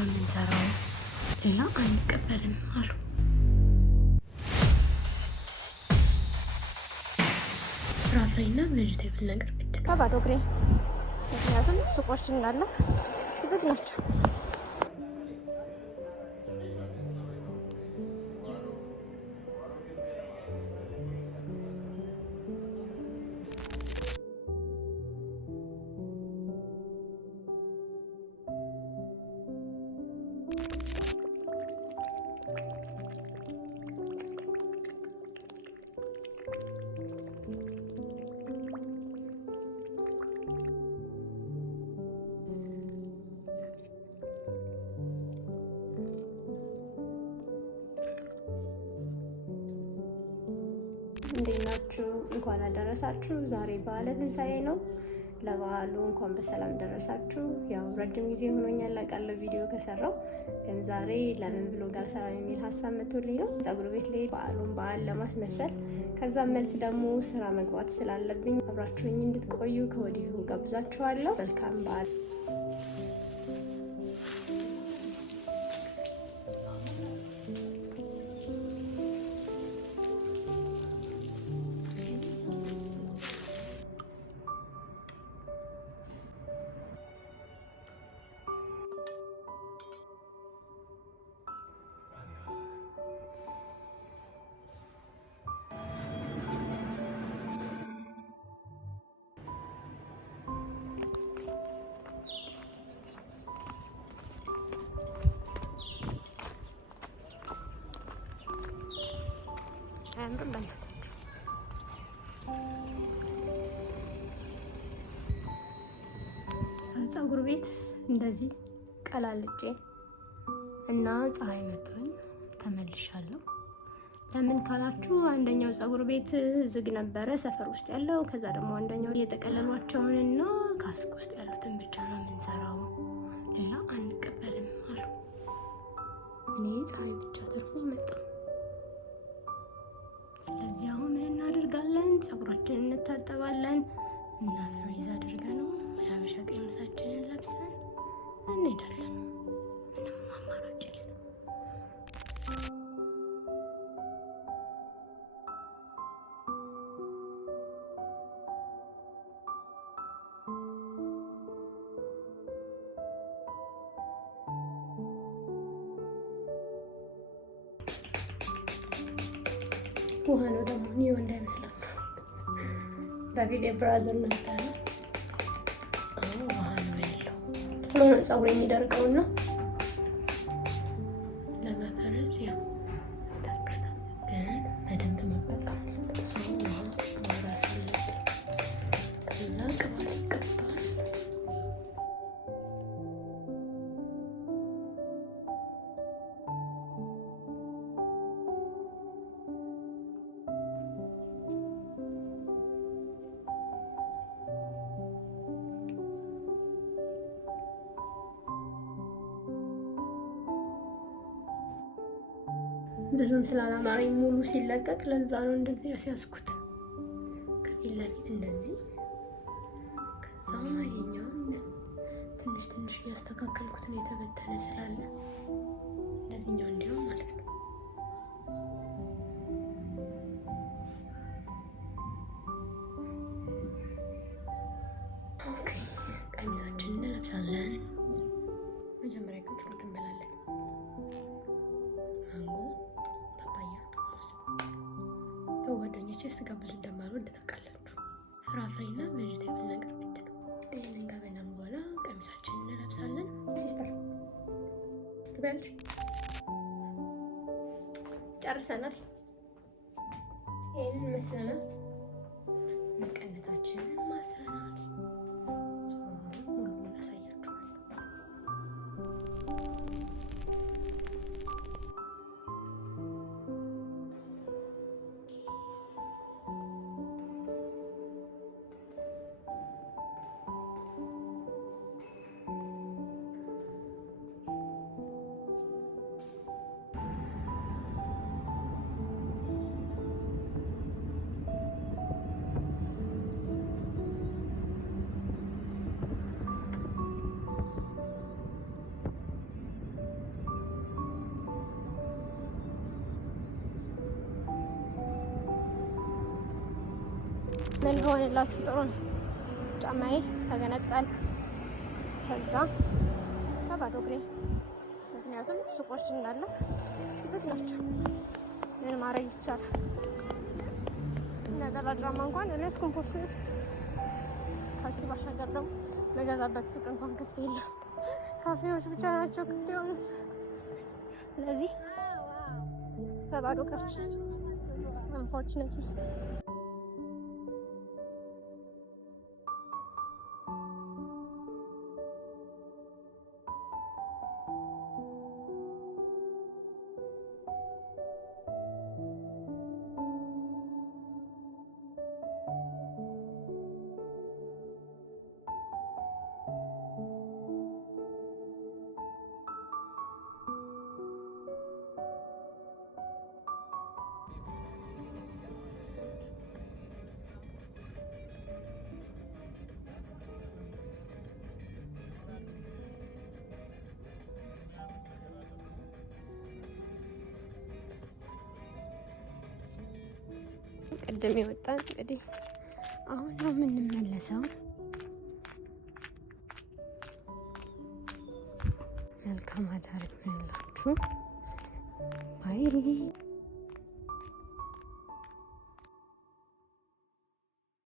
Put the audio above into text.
ነው የምንሰራው፣ ሌላ አንቀበልም አሉ። ፍራፍሬና ቬጅቴብል ነገር ብቻ ከባዶ እግሬ፣ ምክንያቱም ሱቆች እንዳለ ዝግ ናቸው። እንዴት ናችሁ? እንኳን አደረሳችሁ። ዛሬ በዓለ ትንሣኤ ነው። ለበዓሉ እንኳን በሰላም ደረሳችሁ። ያው ረጅም ጊዜ ሆኖኛል አውቃለሁ ቪዲዮ ከሰራው፣ ግን ዛሬ ለምን ብሎግ አልሰራም የሚል ሀሳብ መጥቶልኝ ነው። ፀጉር ቤት ላይ በዓሉን በዓል ለማስመሰል ከዛ መልስ ደግሞ ስራ መግባት ስላለብኝ አብራችሁኝ እንድትቆዩ ከወዲሁ ጋብዛችኋለሁ። መልካም በዓል። ፀጉር ቤት እንደዚህ ቀላልጬ እና ፀሐይ መቶኝ ተመልሻለሁ። ለምን ካላችሁ አንደኛው ፀጉር ቤት ዝግ ነበረ ሰፈር ውስጥ ያለው። ከዛ ደግሞ አንደኛው የጠቀለሏቸውንና ካስክ ውስጥ ያሉትን ብቻ ነው የምንሰራው፣ ሌላ አንቀበልም አሉ። እኔ ፀሐይ ብቻ ተርፎኝ መጣ። ስለዚህ አሁን ምን እናደርጋለን? ፀጉራችንን እንታጠባለን እና ፍሪዝ አድርገነው የሀበሻ ቀሚሳችንን ለብሰን እንሄዳለን። ምንም አማራጭ የለም። ውሃ ነው ደግሞ ኒዮ እንዳይመስላችሁ። በፊት የብራዘር ነበር ውሃ ነው ያለው። ቶሎ ነው ፀጉር የሚደርቀውና ለመፈረዝ ያው ግን በደንብ መበጣል ሰው ማራስ እና ቅባት ይቀባል። ብዙም ስላላማረኝ ሙሉ ሲለቀቅ ለዛ ነው እንደዚህ ያስያዝኩት። ከፊት ለፊት እንደዚህ፣ ከዛ ይሄኛውን ትንሽ ትንሽ እያስተካከልኩት ነው የተበተነ ስላለ እንደዚህኛው እንዲያው ማለት ነው። ኦኬ ቀሚሳችንን እንለብሳለን። መጀመሪያ ግን ፍሩት እንበላለን። ማንጎ፣ ጓደኞቼ ስጋ ብዙ እንደማልወድ ታውቃላችሁ። ፍራፍሬና ቬጅቴብል ነገር ብቻ ነው። ይሄንን ከበላን በኋላ ቀሚሳችንን እንለብሳለን። ሲስተር ትበያለሽ? ጨርሰናል። ይሄንን መስለናል። መቀነታችንን ማስረናል። ሙሉውን አሳያችኋለሁ። ምን ሆነላችሁ ጥሩ ነው። ጫማዬ ተገነጠለ። ከዛ በባዶ እግሬ ምክንያቱም ሱቆች እንዳለ ዝግ ናቸው። ምን ማድረግ ይቻላል? ነጠላ ጫማ እንኳን አልያዝኩም ቦርሴ ውስጥ። ከሱ ባሻገር ደግሞ መገዛበት ሱቅ እንኳን ክፍት የለም። ካፌዎች ብቻ ናቸው ክፍት የሆኑት። ስለዚህ በባዶ ቀርች አንፎርቹኔትሊ ቅድም የወጣን እንግዲህ አሁን ነው የምንመለሰው። መልካም አዳር ይሁንላችሁ። ባይ